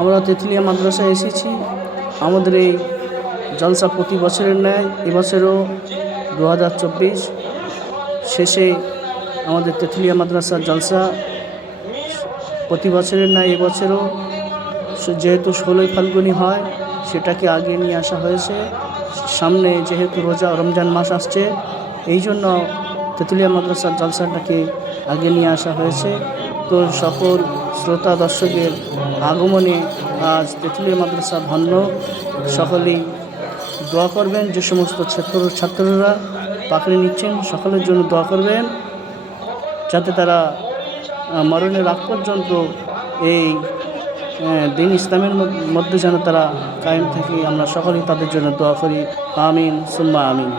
আমরা তেঁতুলিয়া মাদ্রাসায় এসেছি। আমাদের এই জলসা প্রতি বছরের ন্যায় এবছরও দু হাজার চব্বিশ শেষে আমাদের তেঁতুলিয়া মাদ্রাসার জলসা প্রতি বছরের ন্যায় এবছরও যেহেতু ষোলোই ফাল্গুনি হয়, সেটাকে আগে নিয়ে আসা হয়েছে। সামনে যেহেতু রোজা, রমজান মাস আসছে, এই জন্য তেঁতুলিয়া মাদ্রাসার জলসাটাকে আগে নিয়ে আসা হয়েছে। তো সকল শ্রোতা দর্শকের আগমনে আজ তেঁতুলিয়া মাদ্রাসা ধন্য। সকলেই দোয়া করবেন যে সমস্ত ছাত্র ছাত্ররা পাকড়ি নিচ্ছেন, সকলের জন্য দোয়া করবেন যাতে তারা মরণের আগ পর্যন্ত এই দিন ইসলামের মধ্যে যেন তারা কায়েম থেকে। আমরা সকলেই তাদের জন্য দোয়া করি। আমিন, সুম্মা আমিন।